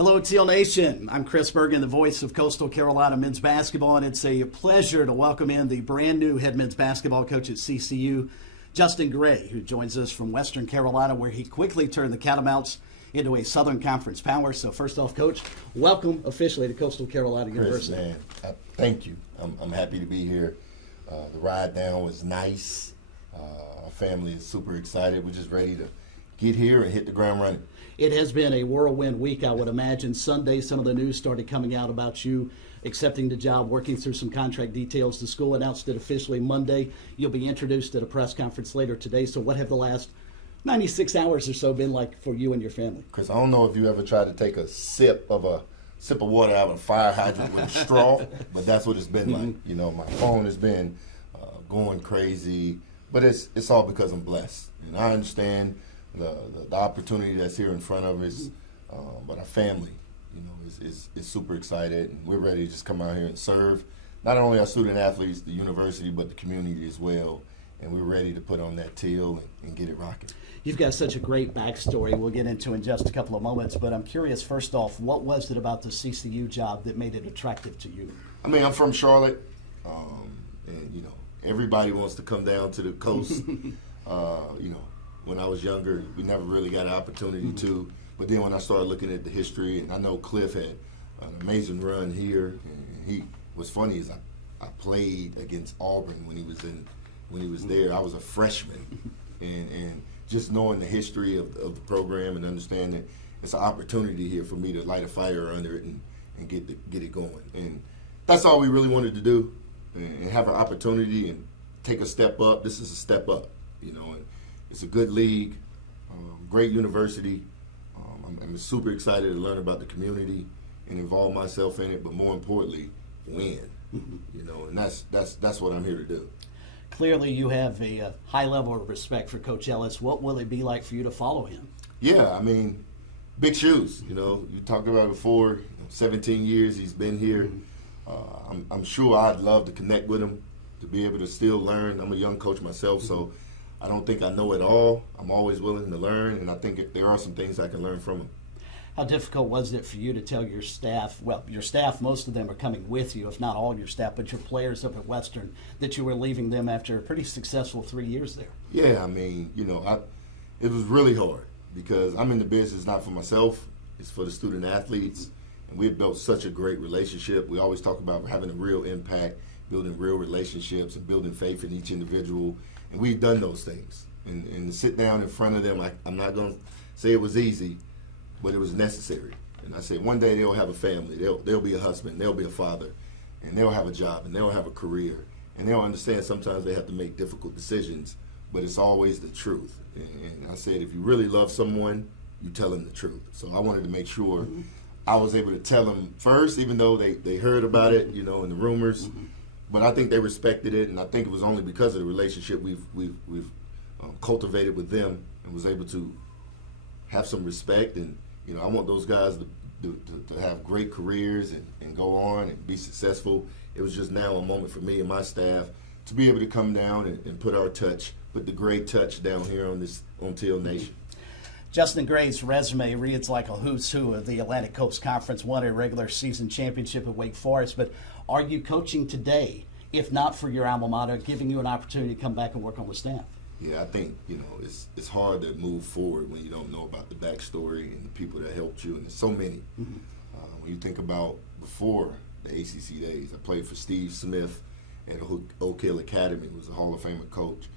Hello, Teal Nation. I'm Chris Burgin, the voice of Coastal Carolina men's basketball, and it's a pleasure to welcome in the brand new head men's basketball coach at CCU, Justin Gray, who joins us from Western Carolina, where he quickly turned the Catamounts into a Southern Conference power. So first off, Coach, welcome officially to Coastal Carolina University. Chris, man, thank you. I'm happy to be here. The ride down was nice. Our family is super excited. We're just ready to get here and hit the ground running. It has been a whirlwind week, I would imagine. Sunday, some of the news started coming out about you accepting the job, working through some contract details. The school announced it officially Monday. You'll be introduced at a press conference later today. So what have the last 96 hours or so been like for you and your family? Chris, I don't know if you ever tried to take a sip of water out of a fire hydrant with a straw, but that's what it's been like. You know, my phone has been going crazy, but it's all because I'm blessed. And I understand the opportunity that's here in front of us, but our family, you know, is super excited, and we're ready to just come out here and serve not only our student athletes, the university, but the community as well. And we're ready to put on that teal and get it rocking. You've got such a great backstory we'll get into in just a couple of moments, but I'm curious, first off, what was it about the CCU job that made it attractive to you? I mean, I'm from Charlotte, and, you know, everybody wants to come down to the coast. You know, when I was younger, we never really got an opportunity to. But then when I started looking at the history, and I know Cliff had an amazing run here. And what's funny is I played against Auburn when he was there. I was a freshman, and just knowing the history of the program and understanding it's an opportunity here for me to light a fire under it and get it going. And that's all we really wanted to do, and have an opportunity and take a step up. This is a step up, you know. And it's a good league, great university. I'm super excited to learn about the community and involve myself in it, but more importantly, win. You know, and that's what I'm here to do. Clearly, you have a high level of respect for Coach Ellis. What will it be like for you to follow him? Yeah, I mean, big shoes. You know, you talked about it before. 17 years he's been here. I'm sure I'd love to connect with him, to be able to still learn. I'm a young coach myself, so I don't think I know it all. I'm always willing to learn, and I think there are some things I can learn from him. How difficult was it for you to tell your staff, well, your staff, most of them are coming with you, if not all your staff, but your players up at Western, that you were leaving them after a pretty successful 3 years there? Yeah, I mean, you know, it was really hard because I'm in the business not for myself, it's for the student athletes, and we've built such a great relationship. We always talk about having a real impact, building real relationships, and building faith in each individual, and we've done those things. And to sit down in front of them, I'm not going to say it was easy, but it was necessary. And I said, one day they'll have a family, they'll be a husband, they'll be a father, and they'll have a job, and they'll have a career, and they'll understand sometimes they have to make difficult decisions, but it's always the truth. And I said, if you really love someone, you tell them the truth. So I wanted to make sure I was able to tell them first, even though they heard about it, you know, in the rumors, but I think they respected it, and I think it was only because of the relationship we've cultivated with them and was able to have some respect. And you know, I want those guys to have great careers and go on and be successful. It was just now a moment for me and my staff to be able to come down and put the great touch down here on Teal Nation. Justin Gray's resume reads like a who's who of the Atlantic Coast Conference, won a regular season championship at Wake Forest, but are you coaching today, if not for your alma mater, giving you an opportunity to come back and work on the staff? Yeah, I think, you know, it's hard to move forward when you don't know about the backstory and the people that helped you, and there's so many. When you think about before the ACC days, I played for Steve Smith at Oak Hill Academy, who was a Hall of Famer coach.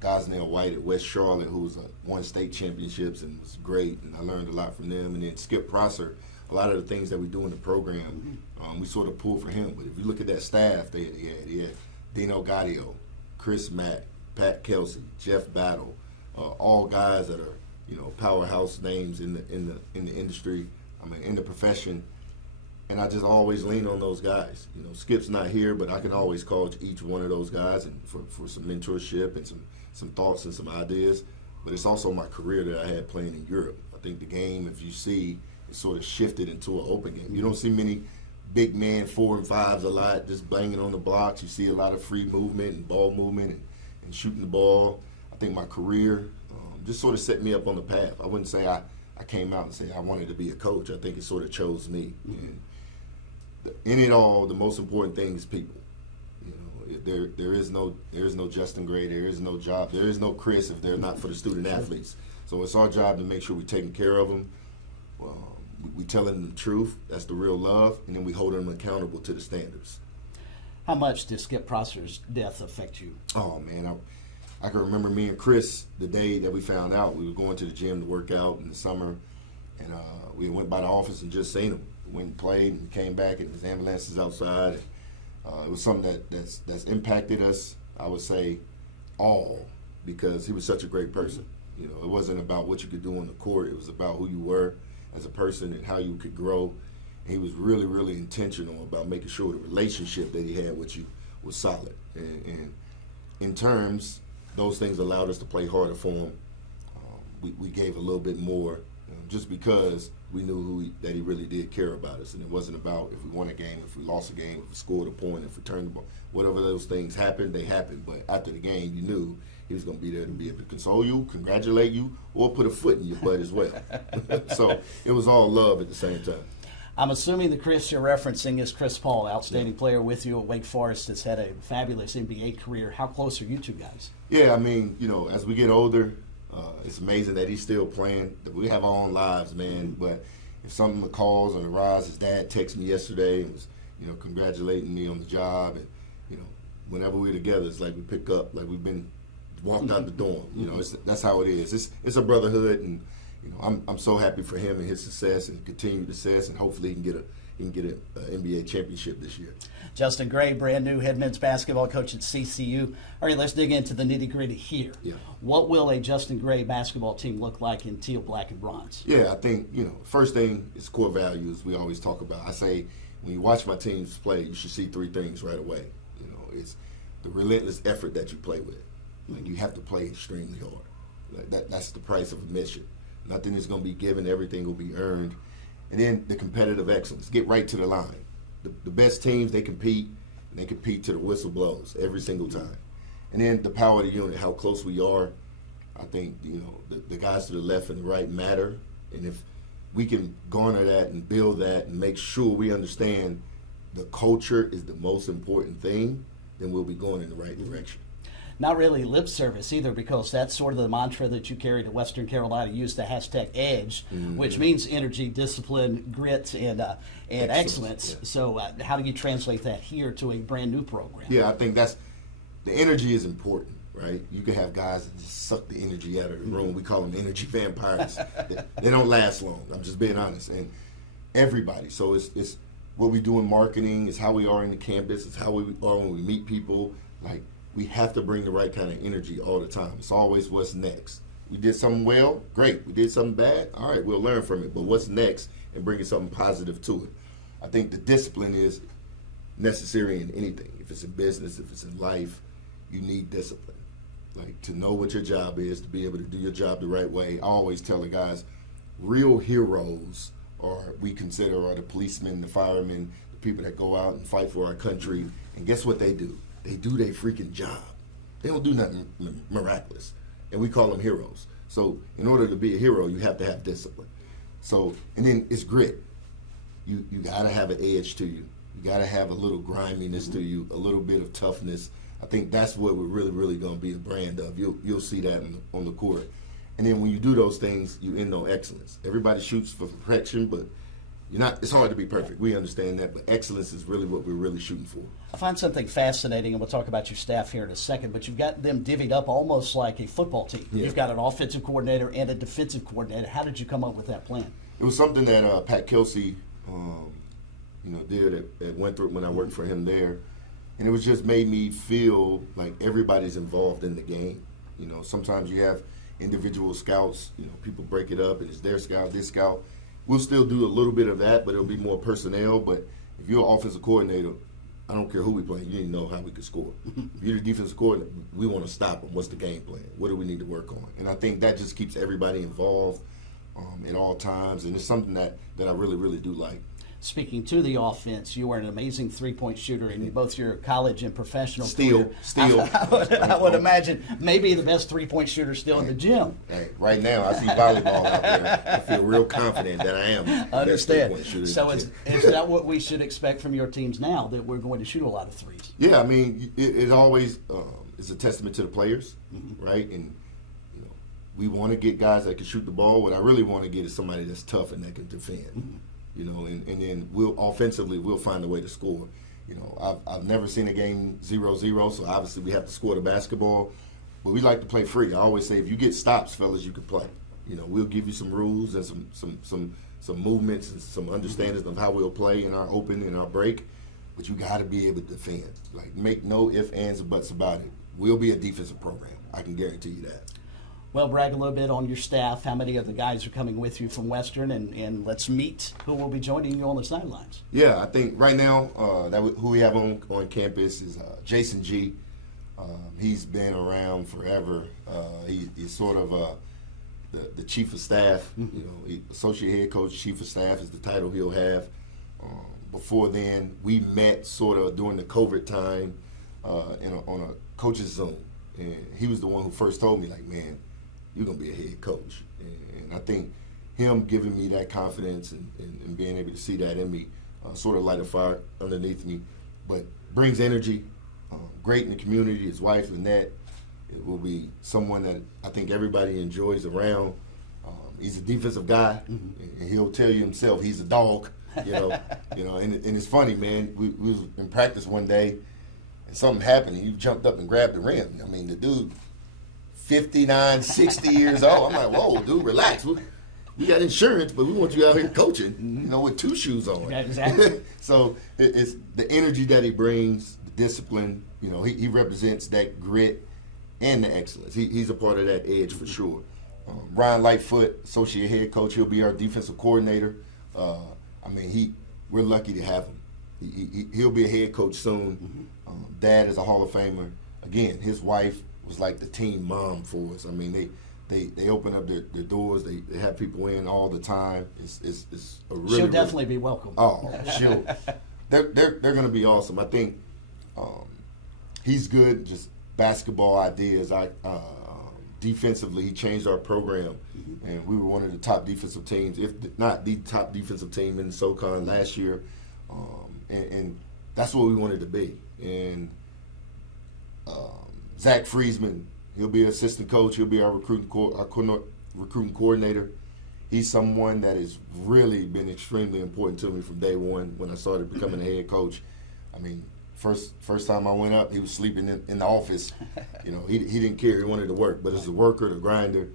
Gosnell White at West Charlotte, who won state championships and was great, and I learned a lot from them. And then Skip Prosser, a lot of the things that we do in the program, we sort of pulled for him. But if you look at that staff, he had Dino Gaudio, Chris Mack, Pat Kelsey, Jeff Battle, all guys that are, you know, powerhouse names in the industry. I mean, in the profession, and I just always lean on those guys. You know, Skip's not here, but I can always call each one of those guys and for some mentorship and some thoughts and some ideas. But it's also my career that I had playing in Europe. I think the game, if you see, it sort of shifted into an open game. You don't see many big man 4 and 5s a lot, just banging on the blocks. You see a lot of free movement and ball movement and shooting the ball. I think my career just sort of set me up on the path. I wouldn't say I I came out and said I wanted to be a coach. I think it sort of chose me. And in it all, the most important thing is people. You know, there is no Justin Gray, there is no job, there is no Chris if they're not for the student athletes. So it's our job to make sure we're taking care of them. We tell them the truth. That's the real love, and then we hold them accountable to the standards. How much did Skip Prosser's death affect you? Oh man, I can remember me and Chris the day that we found out. We were going to the gym to work out in the summer, and we went by the office and just seen him. We went and played and came back, and his ambulance is outside. It was something that's impacted us, I would say, all, because he was such a great person. You know, it wasn't about what you could do on the court. It was about who you were as a person and how you could grow. And he was really, really intentional about making sure the relationship that he had with you was solid. And in terms, those things allowed us to play harder for him. We gave a little bit more, just because we knew that he really did care about us. And it wasn't about if we won a game, if we lost a game, if we scored a point, if we turned the ball. Whatever those things happened, they happened. But after the game, you knew he was going to be there to be able to console you, congratulate you, or put a foot in your butt as well. So it was all love at the same time. I'm assuming the Chris you're referencing is Chris Paul, outstanding player with you at Wake Forest, has had a fabulous NBA career. How close are you two guys? Yeah, I mean, you know, as we get older, it's amazing that he's still playing. We have our own lives, man. But if something calls or arises, his dad texted me yesterday and was, you know, congratulating me on the job. And, you know, whenever we're together, it's like we pick up, like we've been walked out the dorm. You know, that's how it is. It's a brotherhood, and you know, I'm so happy for him and his success and continued success, and hopefully he can get an NBA championship this year. Justin Gray, brand new head men's basketball coach at CCU. All right, let's dig into the nitty gritty here. Yeah. What will a Justin Gray basketball team look like in teal, black, and bronze? Yeah, I think, you know, first thing is core values. We always talk about. I say when you watch my teams play, you should see three things right away. You know, it's the relentless effort that you play with. Like, you have to play extremely hard. Like that's the price of admission. Nothing is going to be given. Everything will be earned. And then the competitive excellence. Get right to the line. The best teams, they compete, and they compete to the whistle blows every single time. And then the power of the unit, how close we are. I think, you know, the guys to the left and the right matter. And if we can garner that and build that and make sure we understand the culture is the most important thing, then we'll be going in the right direction. Not really lip service either, because that's sort of the mantra that you carry to Western Carolina. Use the hashtag EDGE, which means energy, discipline, grit, and excellence. Yeah. So how do you translate that here to a brand new program? Yeah, I think the energy is important, right? You can have guys that just suck the energy out of the room. We call them energy vampires. They don't last long. I'm just being honest. And everybody. So it's what we do in marketing. It's how we are in the campus. It's how we are when we meet people. Like, we have to bring the right kind of energy all the time. It's always what's next. We did something well, great. We did something bad, all right, we'll learn from it. But what's next, and bringing something positive to it. I think the discipline is necessary in anything. If it's in business, if it's in life, you need discipline. Like, to know what your job is, to be able to do your job the right way. I always tell the guys, real heroes we consider are the policemen, the firemen, the people that go out and fight for our country. And guess what they do? They do their freaking job. They don't do nothing miraculous. And we call them heroes. So in order to be a hero, you have to have discipline. So, and then it's grit. You got to have an edge to you. You got to have a little griminess to you, a little bit of toughness. I think that's what we're really, really going to be a brand of. You'll see that on the court. And then when you do those things, you end on excellence. Everybody shoots for perfection, but it's hard to be perfect. We understand that, but excellence is really what we're really shooting for. I find something fascinating, and we'll talk about your staff here in a second, but you've got them divvied up almost like a football team. Yeah. You've got an offensive coordinator and a defensive coordinator. How did you come up with that plan? It was something that Pat Kelsey, did at Winthrop when I worked for him there, and it was just made me feel like everybody's involved in the game. You know, sometimes you have individual scouts. You know, people break it up, and it's their scout, this scout. We'll still do a little bit of that, but it'll be more personnel. But if you're an offensive coordinator, I don't care who we play, you need to know how we can score. If you're the defensive coordinator, we want to stop them. What's the game plan? What do we need to work on? And I think that just keeps everybody involved at all times, and it's something that I really, really do like. speaking to the offense, you are an amazing three-point shooter in both your college and professional Still. career. I would imagine maybe the best three-point shooter still in the gym. Hey, right now, I see volleyball out there. I feel real confident that I am the best Understand. three-point shooter. So is that what we should expect from your teams now, that we're going to shoot a lot of threes? Yeah, I mean, it always is a testament to the players, right? And we want to get guys that can shoot the ball. What I really want to get is somebody that's tough and that can defend. And then we'll find a way to score. I've never seen a game 0-0, so obviously we have to score the basketball. But we like to play free. I always say, if you get stops, fellas, you can play. We'll give you some rules and some movements and some understandings of how we'll play in our open and our break. But you got to be able to defend. Like, make no ifs, ands, or buts about it. We'll be a defensive program. I can guarantee you that. Well, brag a little bit on your staff. How many of the guys are coming with you from Western? And let's meet who will be joining you on the sidelines. Yeah, I think right now who we have on campus is Jason G. He's been around forever. He's sort of the chief of staff. Associate head coach, chief of staff is the title he'll have. Before then, we met sort of during the COVID time on a coach's Zoom. And he was the one who first told me, like, man, you're going to be a head coach. And I think him giving me that confidence and being able to see that in me sort of light a fire underneath me, but brings energy, great in the community. His wife, Lynette, it will be someone that I think everybody enjoys around. He's a defensive guy, and he'll tell you himself he's a dog, and it's funny, man. We was in practice one day, and something happened, and you jumped up and grabbed the rim. I mean, the dude, 59, 60 years old. I'm like, whoa, dude, relax. We got insurance, but we want you out here coaching, with two shoes on. Yeah, exactly. So it's the energy that he brings, the discipline. He represents that grit and the excellence. He's a part of that edge for sure. Ryan Lightfoot, associate head coach, he'll be our defensive coordinator. We're lucky to have him. He'll be a head coach soon. Dad is a Hall of Famer. Again, his wife was like the team mom for us. I mean, they open up their doors. They have people in all the time. It's a really. She'll definitely be welcome. Oh, she'll. They're going to be awesome. I think he's good. Just basketball ideas. Defensively, he changed our program, and we were one of the top defensive teams, if not the top defensive team in SoCon last year, and that's what we wanted to be. And Zach Friesman, he'll be an assistant coach. He'll be our recruiting coordinator. He's someone that has really been extremely important to me from day one when I started becoming a head coach. I mean, first time I went up, he was sleeping in the office. He didn't care. He wanted to work. But as a worker, the grinder,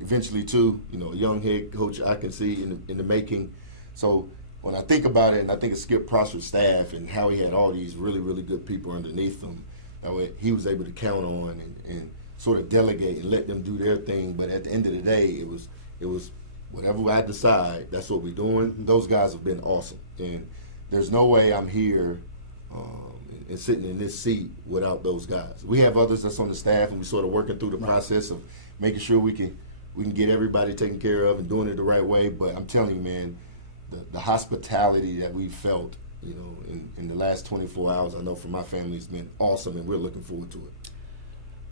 eventually too, a young head coach I can see in the making. So when I think about it, and I think of Skip Prosper's staff and how he had all these really, really good people underneath him, he was able to count on and sort of delegate and let them do their thing. But at the end of the day, it was whatever I decide, that's what we're doing. Those guys have been awesome. And there's no way I'm here and sitting in this seat without those guys. We have others that's on the staff, and we're sort of working through the process of making sure we can get everybody taken care of and doing it the right way. But I'm telling you, man, the hospitality that we felt, in the last 24 hours, I know for my family, it's been awesome, and we're looking forward to it.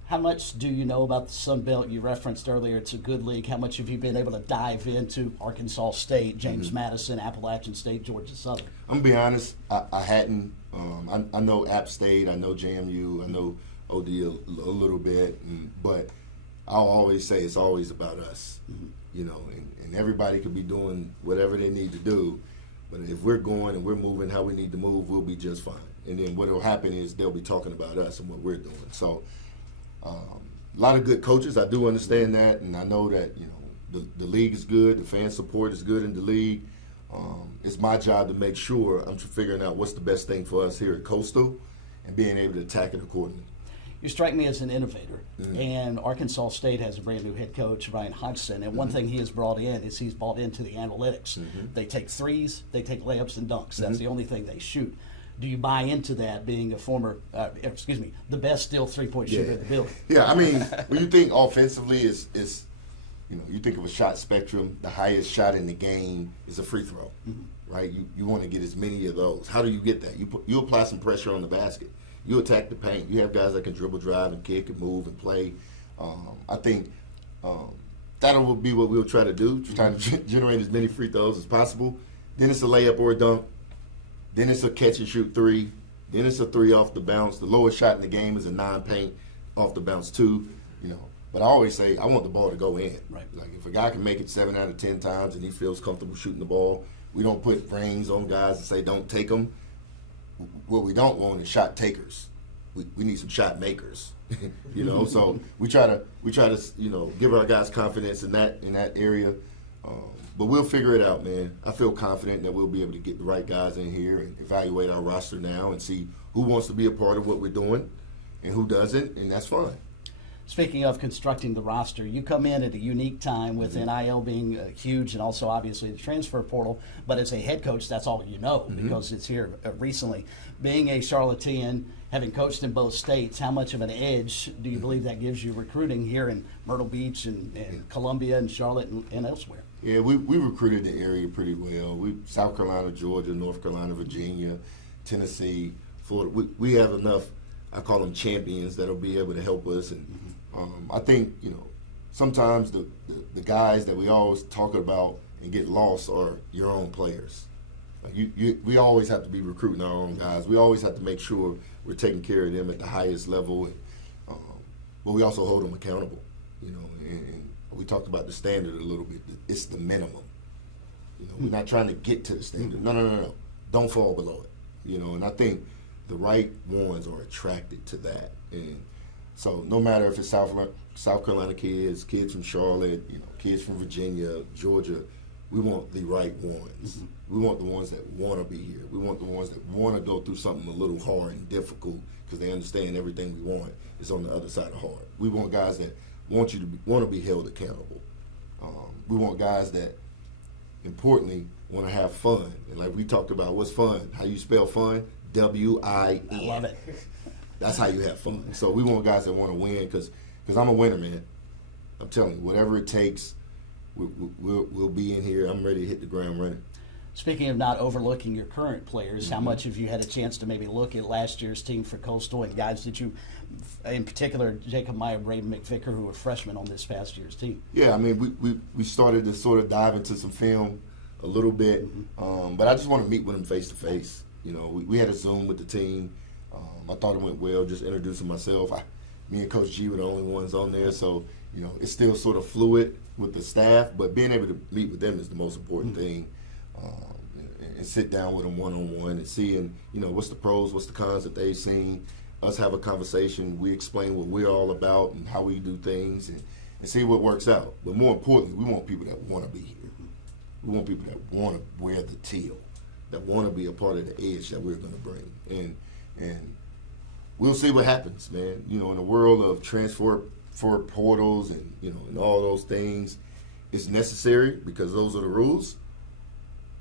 How much do you know about the Sun Belt? You referenced earlier it's a good league. How much have you been able to dive into Arkansas State, James Madison, Appalachian State, Georgia Southern? I'm going to be honest, I hadn't. I know App State, I know JMU, I know OD a little bit, but I'll always say it's always about us, and everybody could be doing whatever they need to do, but if we're going and we're moving how we need to move, we'll be just fine. And then what will happen is they'll be talking about us and what we're doing. So a lot of good coaches, I do understand that, and I know that the league is good, the fan support is good in the league. It's my job to make sure I'm figuring out what's the best thing for us here at Coastal and being able to attack it accordingly. You strike me as an innovator, and Arkansas State has a brand new head coach, Ryan Hodgson, and one thing he has brought in is he's bought into the analytics. They take threes, they take layups and dunks. That's the only thing they shoot. Do you buy into that, being a former, the best still three-point shooter in the building? Yeah, I mean, when you think offensively, you think of a shot spectrum, the highest shot in the game is a free throw. right? You want to get as many of those. How do you get that? You apply some pressure on the basket. You attack the paint. You have guys that can dribble, drive, and kick, and move, and play. I think that will be what we'll try to do, try to generate as many free throws as possible. Then it's a layup or a dunk. Then it's a catch and shoot three. Then it's a three off the bounce. The lowest shot in the game is a non-paint off the bounce too. But I always say I want the ball to go in. Right. Like if a guy can make it 7 out of 10 times and he feels comfortable shooting the ball, we don't put rings on guys and say don't take them. What we don't want is shot takers. We need some shot makers. So we try to give our guys confidence in that area. But we'll figure it out, man. I feel confident that we'll be able to get the right guys in here and evaluate our roster now and see who wants to be a part of what we're doing and who doesn't, and that's fine. Speaking of constructing the roster, you come in at a unique time with NIL being huge and also obviously the transfer portal, but as a head coach, that's all you know because it's here recently. Being a Charlottean, having coached in both states, how much of an edge do you believe that gives you recruiting here in Myrtle Beach and Columbia and Charlotte and elsewhere? Yeah, we recruited the area pretty well. South Carolina, Georgia, North Carolina, Virginia, Tennessee, Florida. We have enough, I call them champions, that'll be able to help us. And I think, sometimes the guys that we always talk about and get lost are your own players. Like we always have to be recruiting our own guys. We always have to make sure we're taking care of them at the highest level. And, but we also hold them accountable, and we talked about the standard a little bit. It's the minimum. We're not trying to get to the standard. No. Don't fall below it. And I think the right ones are attracted to that. And so no matter if it's South Carolina kids from Charlotte, kids from Virginia, Georgia, we want the right ones. We want the ones that want to be here. We want the ones that want to go through something a little hard and difficult because they understand everything we want is on the other side of hard. We want guys that want to be held accountable. We want guys that, importantly, want to have fun. And like we talked about, what's fun? How you spell fun? W-I-N. I love it. That's how you have fun. So we want guys that want to win because I'm a winner, man. I'm telling you, whatever it takes, we'll be in here. I'm ready to hit the ground running. Speaking of not overlooking your current players, how much have you had a chance to maybe look at last year's team for Coastal and guys that you, in particular, Jacob Meyer, Braden McVicker, who were freshmen on this past year's team? Yeah, I mean, we started to sort of dive into some film a little bit, but I just want to meet with them face to face. We had a Zoom with the team. I thought it went well, just introducing myself. Me and Coach G were the only ones on there, so it's still sort of fluid with the staff, but being able to meet with them is the most important thing. And sit down with them one-on-one and seeing, what's the pros, what's the cons that they've seen, us have a conversation, we explain what we're all about and how we do things and see what works out. But more importantly, we want people that want to be here. We want people that want to wear the teal, that want to be a part of the edge that we're going to bring. And we'll see what happens, man. In the world of transfer for portals and, and all those things, it's necessary because those are the rules.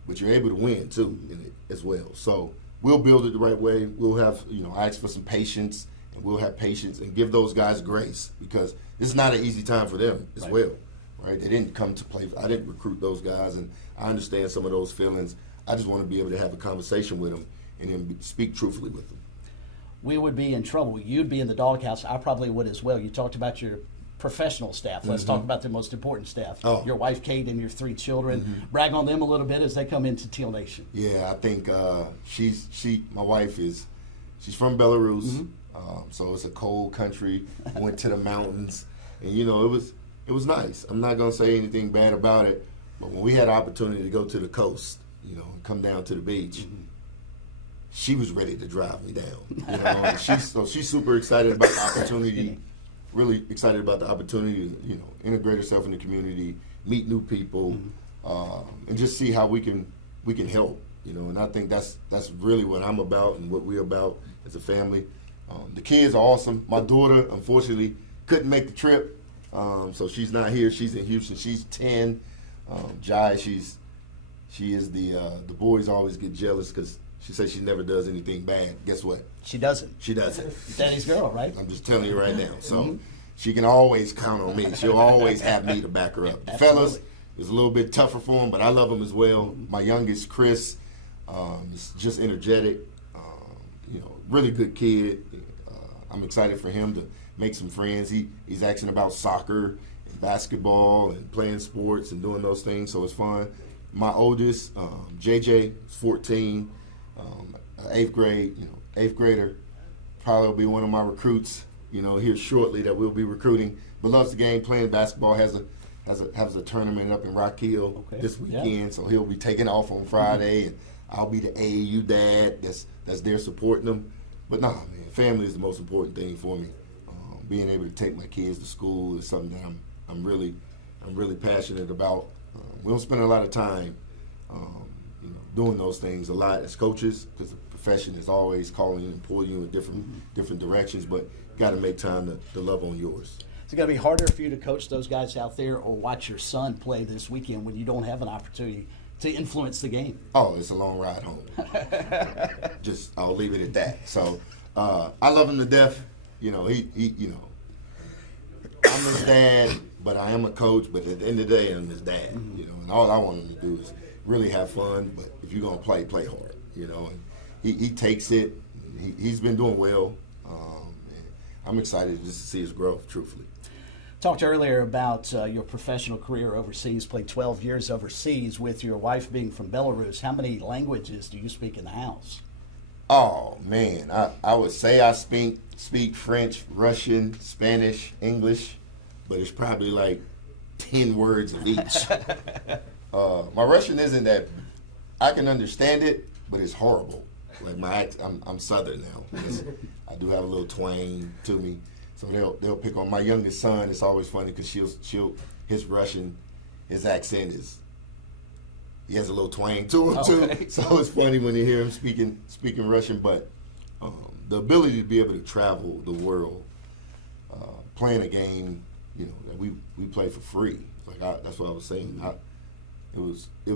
But you're able to win, too, in it as well. So we'll build it the right way. We'll have, ask for some patience, and we'll have patience and give those guys grace because it's not an easy time for them as well, right? They didn't come to play. I didn't recruit those guys, and I understand some of those feelings. I just want to be able to have a conversation with them and then speak truthfully with them. We would be in trouble. You'd be in the doghouse. I probably would as well. You talked about your professional staff. Let's talk about the most important staff. Oh. Your wife, Kate, and your 3 children. Brag on them a little bit as they come into Teal Nation. Yeah, I think my wife she's from Belarus, so it's a cold country. Went to the mountains, and it was nice. I'm not gonna say anything bad about it, but when we had the opportunity to go to the coast, and come down to the beach, she was ready to drive me down. She's super excited about the opportunity. Really excited about the opportunity to, integrate herself in the community, meet new people, and just see how we can help, And I think that's really what I'm about and what we're about as a family. The kids are awesome. My daughter, unfortunately, couldn't make the trip, so she's not here. She's in Houston. She's 10. Jai, she is the boys always get jealous because she says she never does anything bad. Guess what? She doesn't. She doesn't. Daddy's girl, right? I'm just telling you right now. So she can always count on me. She'll always have me to back her up. The fellas is a little bit tougher for them, but I love them as well. My youngest, Chris, He's just energetic. Really good kid. I'm excited for him to make some friends. He's asking about soccer and basketball and playing sports and doing those things, so it's fun. My oldest, JJ, is 14, 8th grader. Probably will be one of my recruits, here shortly that we'll be recruiting. But loves the game, playing basketball, has a tournament up in Rock Hill this weekend, so he'll be taking off on Friday, and I'll be the AAU dad that's there supporting them. But man, family is the most important thing for me. Being able to take my kids to school is something that I'm really passionate about. We don't spend a lot of time, doing those things a lot as coaches, because the profession is always calling and pulling you in different directions. But got to make time to love on yours. It's going to be harder for you to coach those guys out there or watch your son play this weekend when you don't have an opportunity to influence the game. Oh, it's a long ride home. I'll leave it at that. So I love him to death. I'm his dad, but I am a coach. But at the end of the day, I'm his dad. And all I want him to do is really have fun. But if you're gonna play hard. And he takes it. He's been doing well. And I'm excited just to see his growth. Truthfully. Talked earlier about your professional career overseas, played 12 years overseas with your wife being from Belarus. How many languages do you speak in the house? Oh, man. I would say I speak French, Russian, Spanish, English, but it's probably like 10 words of each. My Russian isn't that – I can understand it, but it's horrible. Like I'm Southern now. I do have a little twang to me. So they'll pick on my youngest son. It's always funny because his Russian, his accent he has a little twang to him too. So it's funny when you hear him speaking Russian. But the ability to be able to travel the world, playing a game, that we play for free. That's what I was saying. It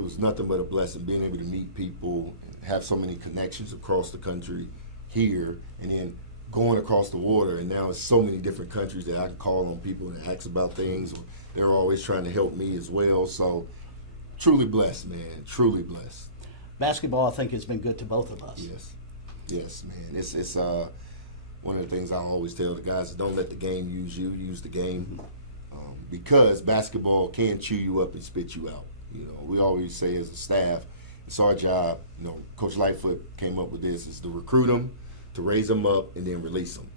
was nothing but a blessing being able to meet people and have so many connections across the country here, and then going across the water, and now it's so many different countries that I can call on people and ask about things, or they're always trying to help me as well. So truly blessed, man, truly blessed. Basketball, I think, has been good to both of us. Yes, man. It's one of the things I always tell the guys is don't let the game use you, use the game, because basketball can chew you up and spit you out. We always say as a staff, it's our job. Coach Lightfoot came up with this: is to recruit them, to raise them up, and then release them.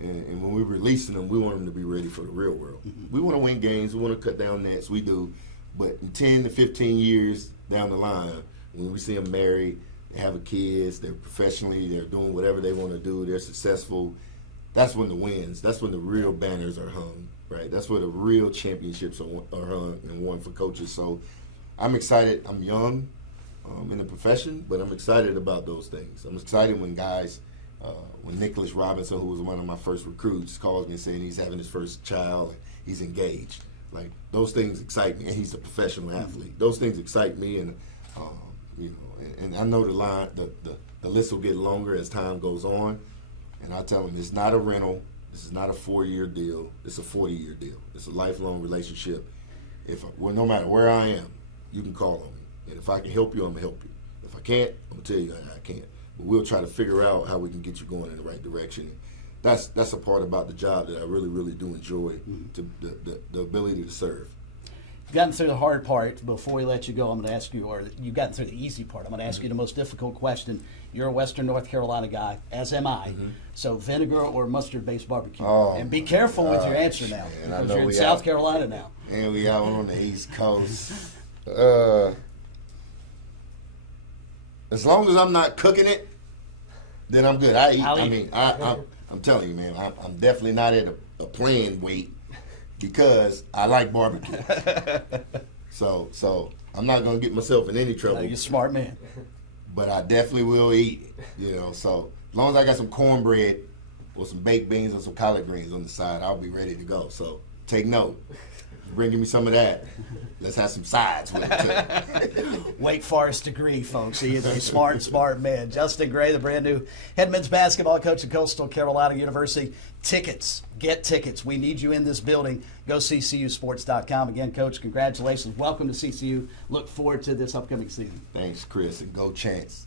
And when we're releasing them, we want them to be ready for the real world. We want to win games. We want to cut down nets. We do. But in 10 to 15 years down the line, when we see them married, they have kids, they're professionally, they're doing whatever they want to do, they're successful, that's when the wins, that's when the real banners are hung, right? That's where the real championships are hung and won for coaches. So I'm excited. I'm young in the profession, but I'm excited about those things. I'm excited when guys when Nicholas Robinson, who was one of my first recruits, calls me saying he's having his first child and he's engaged. Like, those things excite me, and he's a professional athlete. Those things excite me, and and I know the list will get longer as time goes on. And I tell him it's not a rental. This is not a 4-year deal. It's a 40-year deal. It's a lifelong relationship. No matter where I am, you can call on me, and if I can help you, I'm gonna help you. If I can't, I'm gonna tell you I can't. But we'll try to figure out how we can get you going in the right direction. That's a part about the job that I really, really do enjoy, the ability to serve. You've gotten through the hard part. Before we let you go, I'm going to ask you, or you've gotten through the easy part. I'm going to ask you the most difficult question. You're a Western North Carolina guy, as am I. So vinegar or mustard-based barbecue? And be careful with your answer now, because you're in South Carolina now. And we out on the East Coast. As long as I'm not cooking it, then I'm good. I eat. I'm telling you, man, I'm definitely not at a playing weight because I like barbecue. So I'm not gonna get myself in any trouble. You're a smart man. But I definitely will eat it. So as long as I got some cornbread or some baked beans or some collard greens on the side, I'll be ready to go. So take note. bringing me some of that. Let's have some sides with it, too. Wake Forest degree, folks. He is a smart man. Justin Gray, the brand new head men's basketball coach at Coastal Carolina University. Tickets. Get tickets. We need you in this building. Go ccusports.com. Again, Coach, congratulations. Welcome to CCU. Look forward to this upcoming season. Thanks, Chris, and go Chance.